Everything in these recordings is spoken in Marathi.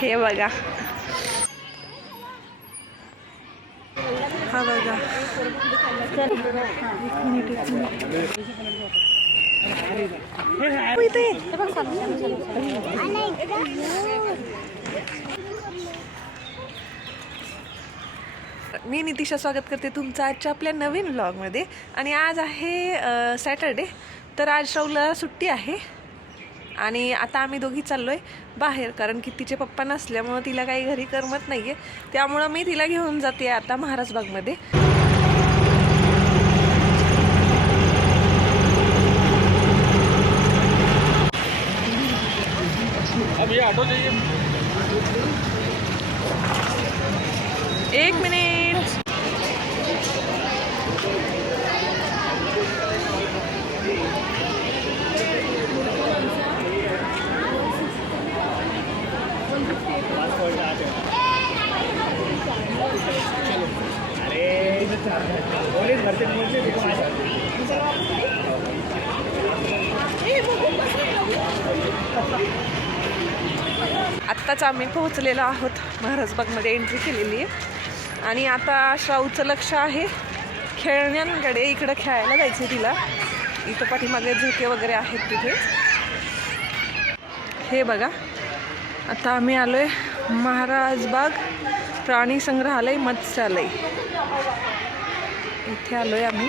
हे बघा. हा बघा. हो, मी नितिशा स्वागत करते तुमचं आजच्या आपल्या नवीन व्लॉगमध्ये आणि आज आहे सॅटरडे तर आज श्रवला सुट्टी आहे. आणि आता आम्ही दोघी चाललोय बाहेर कारण की तिचे पप्पा नसल्यामुळं तिला काही घरी करमत नाही आहे त्यामुळं मी तिला घेऊन जाते आता महाराजबागमध्ये एक मिनिट. आत्ताच आम्ही पोहोचलेलो आहोत महाराजबागमध्ये एंट्री केलेली आहे. आणि आता श्राऊचं लक्ष आहे खेळण्यांकडे इकडं खेळायला जायचं तिला. इथं पाठीमागे झोके वगैरे आहेत तिथे. हे बघा आता आम्ही आलो आहे महाराजबाग प्राणी संग्रहालय मत्स्यालय. इथे आलो आहे आम्ही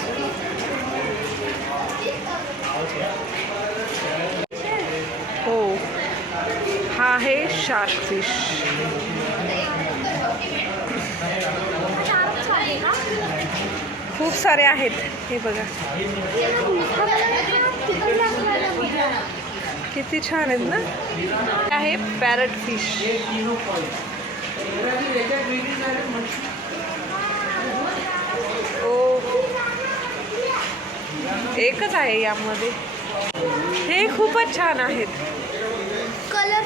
हो. हा आहे शार्क फिश खूप सारे आहेत हे बघा. किती छान आहेत ना? आहे पॅरट फिश एकच आहे यामध्ये. हे खूपच छान आहेत.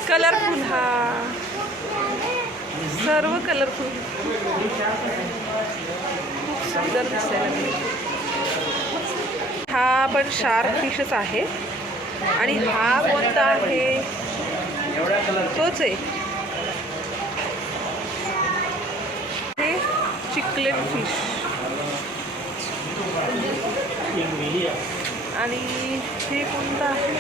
कलरफुल हा. सर्व कलरफुल खूप सुंदर दिसायला. हा पण शार्क फिशच आहे. आणि हा कोणता आहे? तोच आहे. हे चिकलेट फिश आणि हे कोणतं आहे?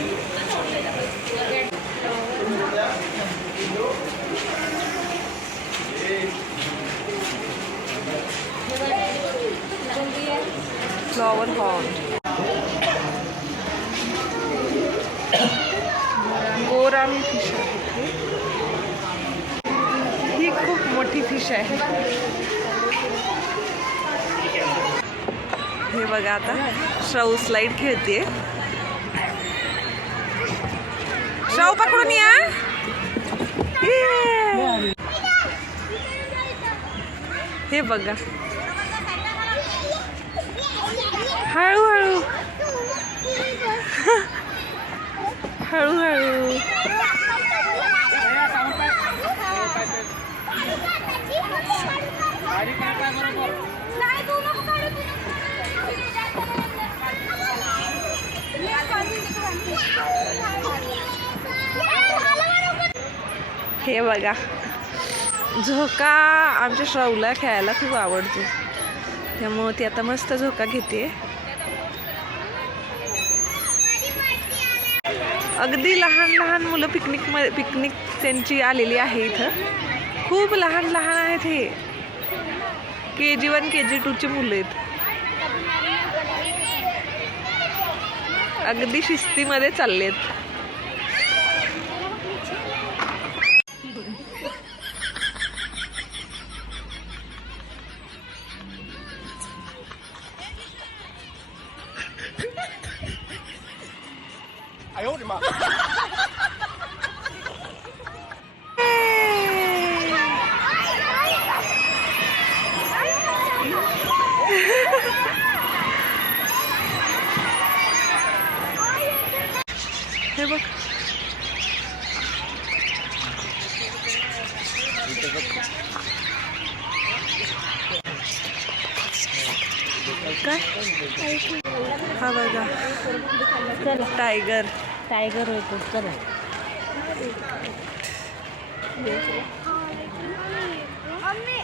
फ्लॉवर हॉर्न गोरामी फिश आहे. ही खूप मोठी फिश आहे. बघा आता. श्राऊ स्लाईड खेळते श्राऊ पकडून या. हे बघा. हळूहळू. हळूहळू. हे बघा. झोका आमच्या श्राऊला खेळायला खूप आवडतो. त्यामुळं ती आता मस्त झोका घेते. अगदी लहान लहान मुलं पिकनिक म पिकनिक त्यांची आलेली आहे इथं. खूप लहान लहान आहेत हे. के जी वन के जी टूची मुलं आहेत. अगदी शिस्तीमध्ये चाललेत. हा बघा. टायगर. टायगर होतो चला.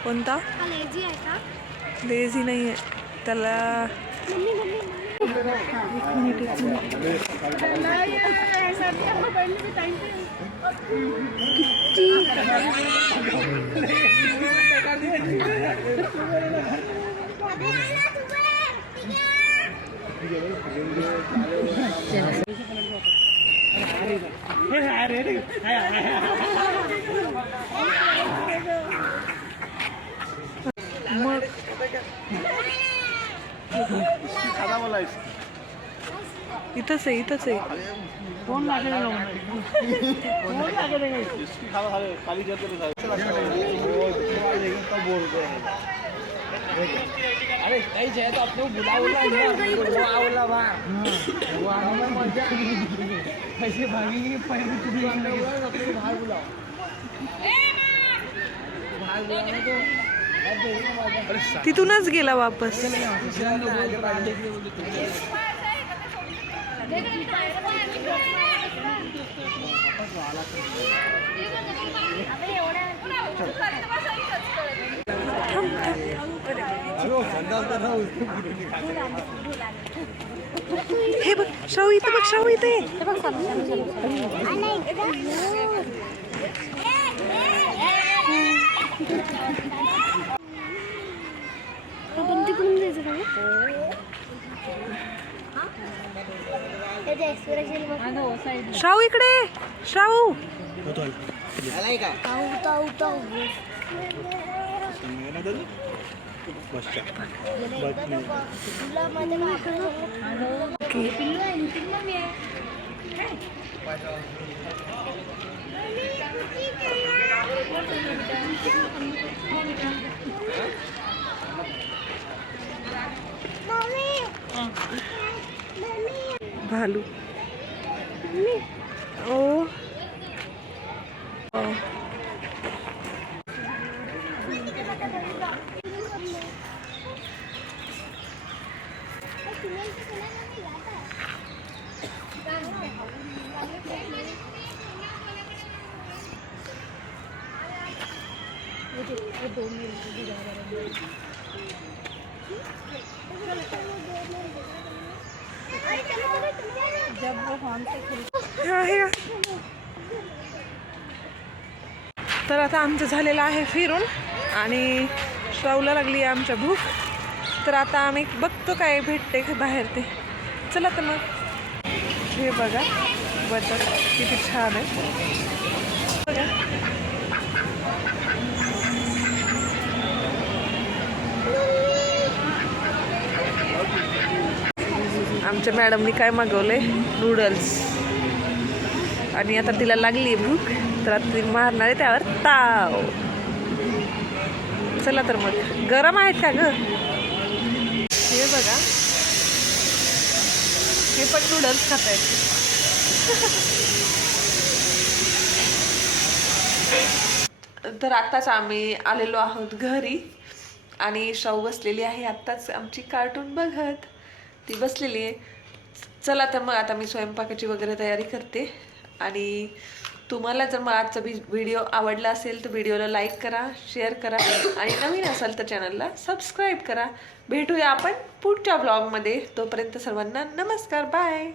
कोणता? लेझी नाही आहे त्याला अरे इथंच आहे. इथंच आहे. फोन लागेल फोन लागेल अरे काही आहे तो आपको बुला बुला वो आवला बा. वो आना मजा कैसे भागेंगे पहले तुझे अपने बाहर बुलाओ बाहर बुलाना तो तिथूनच गेला वापस. हे बघ श्राऊ इथं बघ श्राऊ इथे आपण तिकडून जायचं का श्राऊ इकडे श्राऊ. तुला भालू ओ, ओ। तर आता आमचं झालेलं आहे फिरून आणि श्रावला लागली आहे आमच्या भूक. तर आता आम्ही बघतो काय भेटते का बाहेर ते. चला तर मग. हे बघा बटर किती छान आहे बघा आमच्या मॅडमनी काय मागवलंय? नूडल्स आणि आता तिला लागली भूक तर आता ती मारणार आहे त्यावर ताव. चला तर मग. गरम आहेत का ग? हे बघा. हे पण नूडल्स खात तर आत्ताच आम्ही आलेलो आहोत घरी आणि शाऊ बसलेली आहे आत्ताच आमची कार्टून बघत. ती बसलेली आहे. चला तर मग आता मी स्वयंपाकाची वगैरे तयारी करते. आणि तुम्हाला जर मग आजचा बी व्हिडिओ आवडला असेल तर व्हिडिओला लाईक करा शेअर करा. आणि नवीन असाल तर चॅनलला सबस्क्राईब करा. भेटूया आपण पुढच्या ब्लॉगमध्ये तोपर्यंत सर्वांना नमस्कार बाय